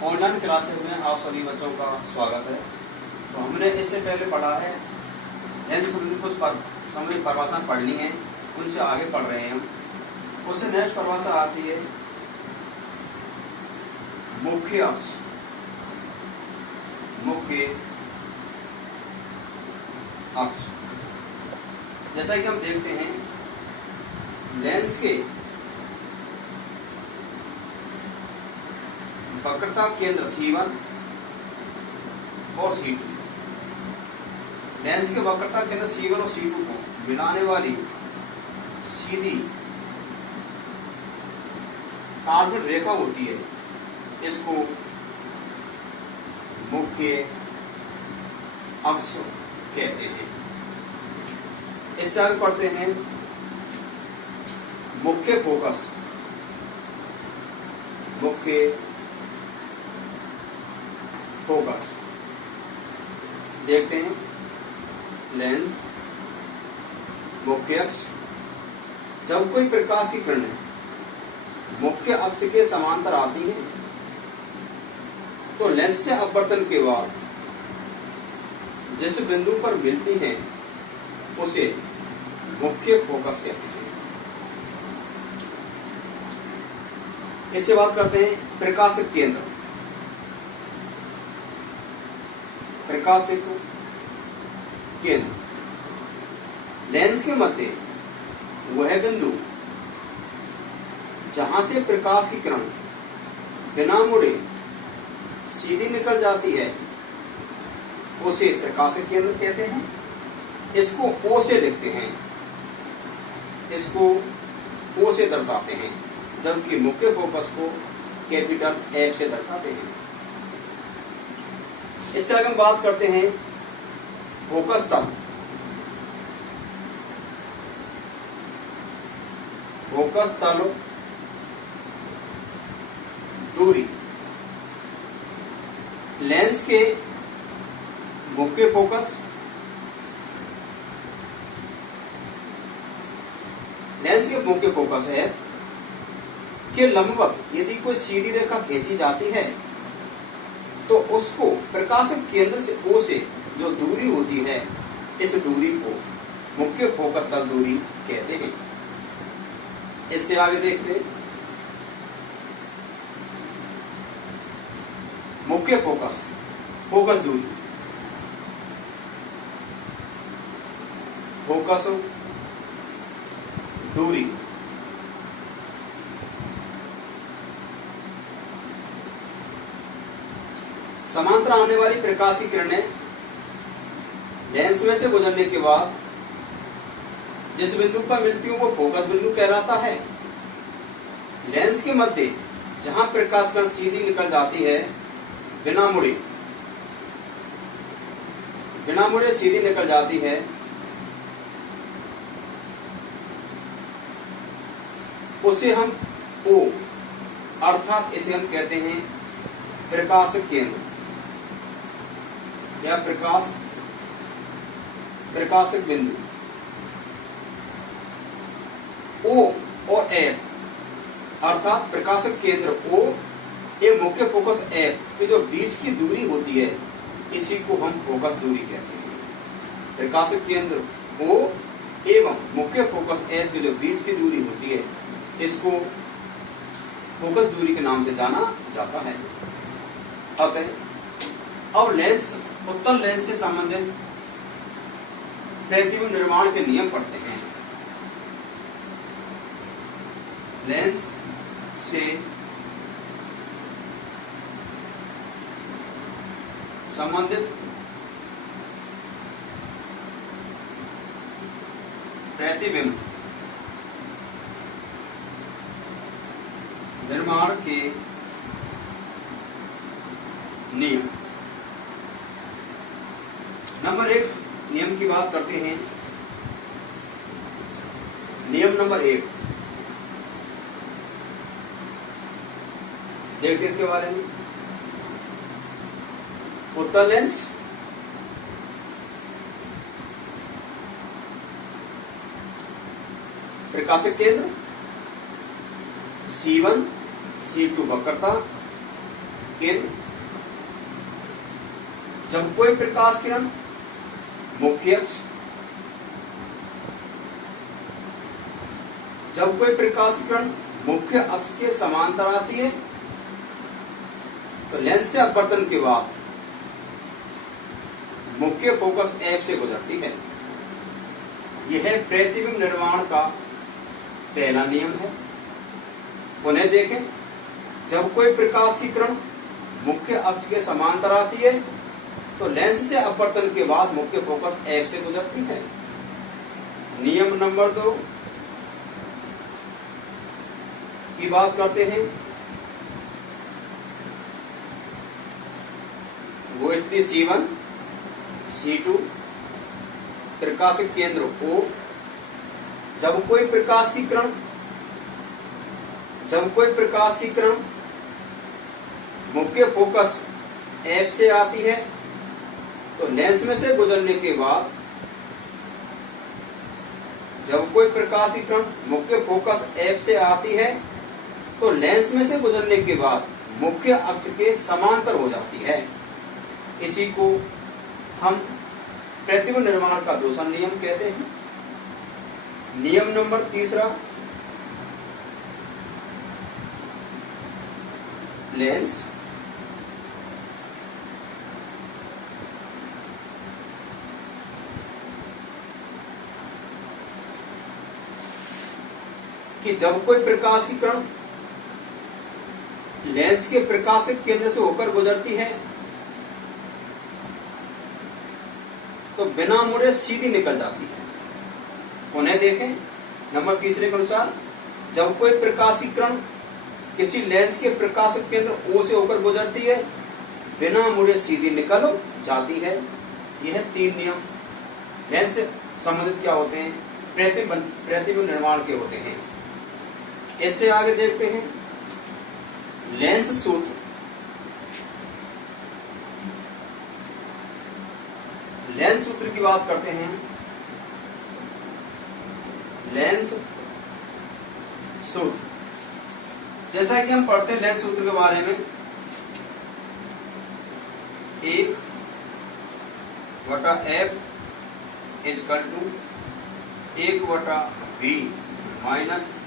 Online classes में आप सभी बच्चों का स्वागत है। तो हमने इससे पहले पढ़ा है लेंस संबंधित कुछ संबंधित परिभाषा पढ़नी है, उनसे आगे पढ़ रहे हैं हम। उससे नेक्स्ट परिभाषा आती है मुख्य अक्ष। मुख्य अक्ष जैसा कि हम देखते हैं लेंस के वक्रता केंद्र C1 और C2, लेंस के वक्रता केंद्र C1 और C2 को मिलाने वाली सीधी कार्बन रेखा होती है, इसको मुख्य अक्ष कहते हैं। इससे आगे पढ़ते हैं मुख्य फोकस। मुख्य फोकस देखते हैं लेंस मुख्य अक्ष। जब कोई प्रकाश की किरणें मुख्य अक्ष के समांतर आती हैं तो लेंस से अपवर्तन के बाद जिस बिंदु पर मिलती हैं उसे मुख्य फोकस कहते हैं। इससे बात करते हैं प्रकाशिक केंद्र। प्रकाशिक केंद्र लेंस के मध्य वह बिंदु जहां से प्रकाश की किरण बिना मुड़े सीधी निकल जाती है उसे प्रकाशिक केंद्र कहते हैं। इसको O से लिखते हैं, इसको O से दर्शाते हैं, जबकि मुख्य फोकस को कैपिटल F से दर्शाते हैं। इससे आगे हम बात करते हैं फोकस तल। फोकस तल दूरी लेंस के मुख्य फोकस है कि लंबवत यदि कोई सीधी रेखा खींची जाती है तो उसको प्रकाशिक केंद्र से O से जो दूरी होती है, इस दूरी को मुख्य फोकस तल दूरी कहते हैं। इससे आगे देखते हैं मुख्य फोकस दूरी। फोकस दूरी समांतर आने वाली प्रकाश की किरणें लेंस में से गुजरने के बाद जिस बिंदु पर मिलती हूं वो फोकस बिंदु कहलाता है। लेंस के मध्य जहां प्रकाश किरण सीधी निकल जाती है बिना मुड़े सीधी निकल जाती है, उसे हम O अर्थात इसे हम कहते हैं प्रकाशिक केंद्र या प्रकाशिक बिंदु। O और F अर्थात प्रकाशिक केंद्र O एवं मुख्य फोकस F के जो बीच की दूरी होती है, इसी को हम फोकस दूरी कहते हैं। प्रकाशिक केंद्र O एवं मुख्य फोकस F के जो बीच की दूरी होती है, इसको फोकस दूरी के नाम से जाना जाता है। अतः अब उत्तल लेंस से संबंधित प्रतिबिंब निर्माण के नियम पढ़ते हैं। लेंस से संबंधित प्रतिबिंब निर्माण के नियम। नंबर 1 नियम की बात करते हैं। नियम नंबर 1 देखते हैं इसके बारे में। उत्तल लेंस प्रकाशिक केंद्र C1 C2 वक्रता लेकिन जब कोई प्रकाश किरण मुख्य अक्ष, जब कोई प्रकाश किरण मुख्य अक्ष के समांतर आती है तो लेंस से अपवर्तन के बाद मुख्य फोकस एफ से गुजरती है। यह प्रतिबिंब निर्माण का पहला नियम है। उन्हें देखें, जब कोई प्रकाश की किरण मुख्य अक्ष के समांतर आती है तो लेंस से अपवर्तन के बाद मुख्य फोकस एफ से गुजरती है। नियम नंबर 2 की बात करते हैं। वो स्थिति C1 C2 प्रकाशिक केंद्र O, जब कोई प्रकाश की किरण मुख्य फोकस F से आती है तो लेंस में से गुजरने के बाद, जब कोई प्रकाश की किरण मुख्य फोकस F से आती है तो लेंस में से गुजरने के बाद मुख्य अक्ष के समांतर हो जाती है। इसी को हम प्रतिबिंब निर्माण का दूसरा नियम कहते हैं। नियम नंबर 3, लेंस कि जब कोई प्रकाश की किरण लेंस के प्रकाशिक केंद्र से होकर गुजरती है तो बिना मुड़े सीधी निकल जाती है। उन्हें देखें, नंबर 3 के अनुसार, जब कोई प्रकाश की किरण किसी लेंस के प्रकाशिक केंद्र O से होकर गुजरती है बिना मुड़े सीधी निकल जाती है। यह 3 नियम लेंस से संबंधित क्या होते हैं? प्रतिबिंब निर्माण के होते हैं। इससे आगे देखते हैं लेंस सूत्र। लेंस सूत्र की बात करते हैं। लेंस सूत्र, जैसा कि हम पढ़ते हैं लेंस सूत्र के बारे में, 1/f = 1/v -